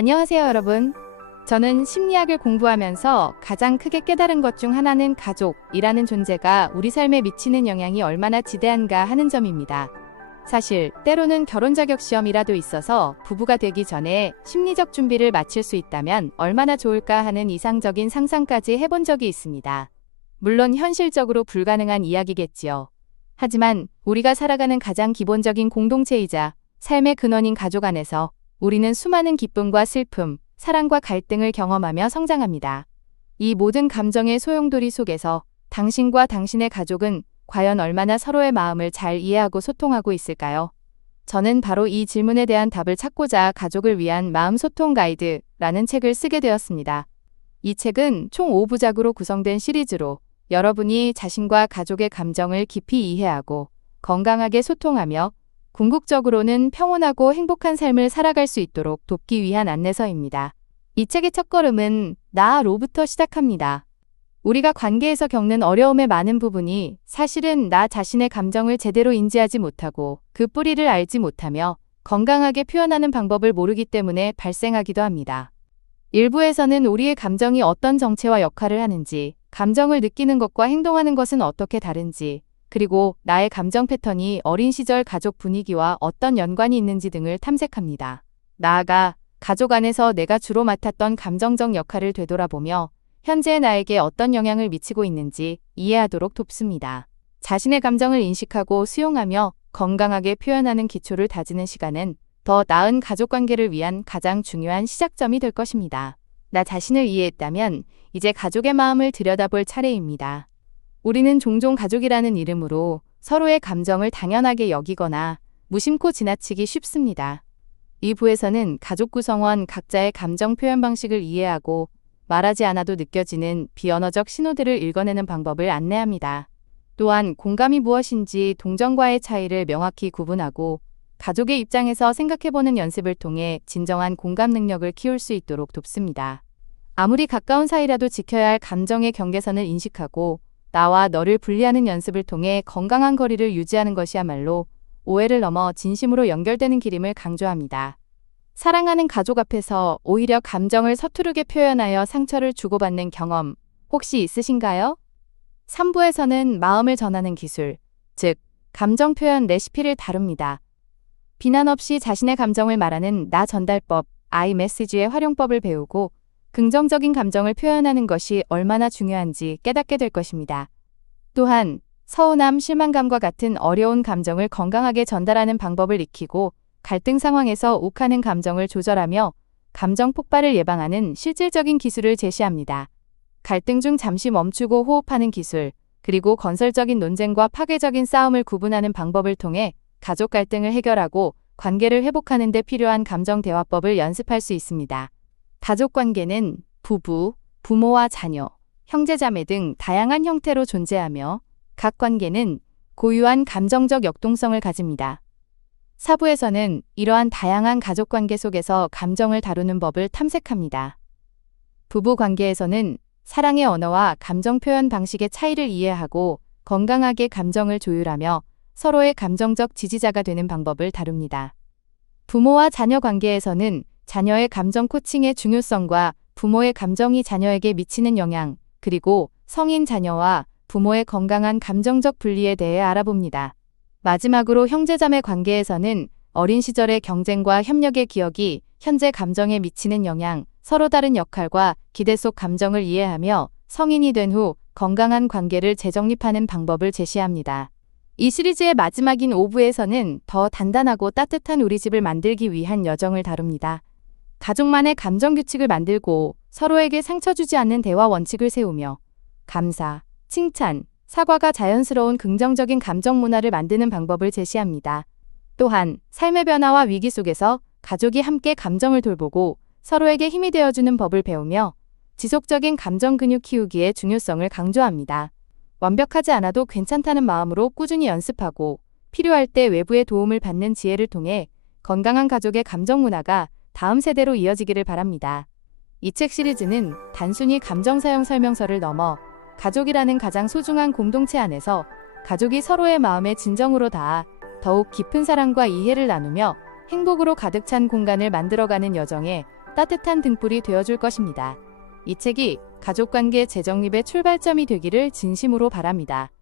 안녕하세요, 여러분. 저는 심리학을 공부하면서 가장 크게 깨달은 것 중 하나는 가족이라는 존재가 우리 삶에 미치는 영향이 얼마나 지대한가 하는 점입니다. 사실 때로는 결혼 자격 시험이라도 있어서 부부가 되기 전에 심리적 준비를 마칠 수 있다면 얼마나 좋을까 하는 이상적인 상상까지 해본 적이 있습니다. 물론 현실적으로 불가능한 이야기겠지요. 하지만 우리가 살아가는 가장 기본적인 공동체이자 삶의 근원인 가족 안에서 우리는 수많은 기쁨과 슬픔, 사랑과 갈등을 경험하며 성장합니다. 이 모든 감정의 소용돌이 속에서 당신과 당신의 가족은 과연 얼마나 서로의 마음을 잘 이해하고 소통하고 있을까요? 저는 바로 이 질문에 대한 답을 찾고자 가족을 위한 마음 소통 가이드라는 책을 쓰게 되었습니다. 이 책은 총 5부작으로 구성된 시리즈로 여러분이 자신과 가족의 감정을 깊이 이해하고 건강하게 소통하며 궁극적으로는 평온하고 행복한 삶을 살아갈 수 있도록 돕기 위한 안내서입니다. 이 책의 첫걸음은 나로부터 시작합니다. 우리가 관계에서 겪는 어려움의 많은 부분이 사실은 나 자신의 감정을 제대로 인지하지 못하고 그 뿌리를 알지 못하며 건강하게 표현하는 방법을 모르기 때문에 발생하기도 합니다. 일부에서는 우리의 감정이 어떤 정체와 역할을 하는지, 감정을 느끼는 것과 행동하는 것은 어떻게 다른지, 그리고 나의 감정 패턴이 어린 시절 가족 분위기와 어떤 연관이 있는지 등을 탐색합니다. 나아가 가족 안에서 내가 주로 맡았던 감정적 역할을 되돌아보며 현재의 나에게 어떤 영향을 미치고 있는지 이해하도록 돕습니다. 자신의 감정을 인식하고 수용하며 건강하게 표현하는 기초를 다지는 시간은 더 나은 가족관계를 위한 가장 중요한 시작점이 될 것입니다. 나 자신을 이해했다면 이제 가족의 마음을 들여다볼 차례입니다. 우리는 종종 가족이라는 이름으로 서로의 감정을 당연하게 여기거나 무심코 지나치기 쉽습니다. 이 부에서는 가족 구성원 각자의 감정 표현 방식을 이해하고 말하지 않아도 느껴지는 비언어적 신호들을 읽어내는 방법을 안내합니다. 또한 공감이 무엇인지 동정과의 차이를 명확히 구분하고 가족의 입장에서 생각해보는 연습을 통해 진정한 공감 능력을 키울 수 있도록 돕습니다. 아무리 가까운 사이라도 지켜야 할 감정의 경계선을 인식하고 나와 너를 분리하는 연습을 통해 건강한 거리를 유지하는 것이야말로 오해를 넘어 진심으로 연결되는 길임을 강조합니다. 사랑하는 가족 앞에서 오히려 감정을 서투르게 표현하여 상처를 주고받는 경험 혹시 있으신가요? 3부에서는 마음을 전하는 기술, 즉 감정 표현 레시피를 다룹니다. 비난 없이 자신의 감정을 말하는 나 전달법, iMessage의 활용법을 배우고 긍정적인 감정을 표현하는 것이 얼마나 중요한지 깨닫게 될 것입니다. 또한 서운함, 실망감과 같은 어려운 감정을 건강하게 전달하는 방법을 익히고 갈등 상황에서 욱하는 감정을 조절하며 감정 폭발을 예방하는 실질적인 기술을 제시합니다. 갈등 중 잠시 멈추고 호흡하는 기술, 그리고 건설적인 논쟁과 파괴적인 싸움을 구분하는 방법을 통해 가족 갈등을 해결하고 관계를 회복하는 데 필요한 감정 대화법을 연습할 수 있습니다. 가족 관계는 부부, 부모와 자녀, 형제자매 등 다양한 형태로 존재하며 각 관계는 고유한 감정적 역동성을 가집니다. 4부에서는 이러한 다양한 가족 관계 속에서 감정을 다루는 법을 탐색합니다. 부부 관계에서는 사랑의 언어와 감정 표현 방식의 차이를 이해하고 건강하게 감정을 조율하며 서로의 감정적 지지자가 되는 방법을 다룹니다. 부모와 자녀 관계에서는 자녀의 감정 코칭의 중요성과 부모의 감정이 자녀에게 미치는 영향, 그리고 성인 자녀와 부모의 건강한 감정적 분리에 대해 알아봅니다. 마지막으로 형제자매 관계에서는 어린 시절의 경쟁과 협력의 기억이 현재 감정에 미치는 영향, 서로 다른 역할과 기대 속 감정을 이해하며 성인이 된 후 건강한 관계를 재정립하는 방법을 제시합니다. 이 시리즈의 마지막인 5부에서는 더 단단하고 따뜻한 우리 집을 만들기 위한 여정을 다룹니다. 가족만의 감정 규칙을 만들고 서로에게 상처 주지 않는 대화 원칙을 세우며 감사, 칭찬, 사과가 자연스러운 긍정적인 감정 문화를 만드는 방법을 제시합니다. 또한 삶의 변화와 위기 속에서 가족이 함께 감정을 돌보고 서로에게 힘이 되어주는 법을 배우며 지속적인 감정 근육 키우기의 중요성을 강조합니다. 완벽하지 않아도 괜찮다는 마음으로 꾸준히 연습하고 필요할 때 외부의 도움을 받는 지혜를 통해 건강한 가족의 감정 문화가 다음 세대로 이어지기를 바랍니다. 이 책 시리즈는 단순히 감정 사용 설명서를 넘어 가족이라는 가장 소중한 공동체 안에서 가족이 서로의 마음에 진정으로 닿아 더욱 깊은 사랑과 이해를 나누며 행복으로 가득 찬 공간을 만들어가는 여정에 따뜻한 등불이 되어줄 것입니다. 이 책이 가족관계 재정립의 출발점이 되기를 진심으로 바랍니다.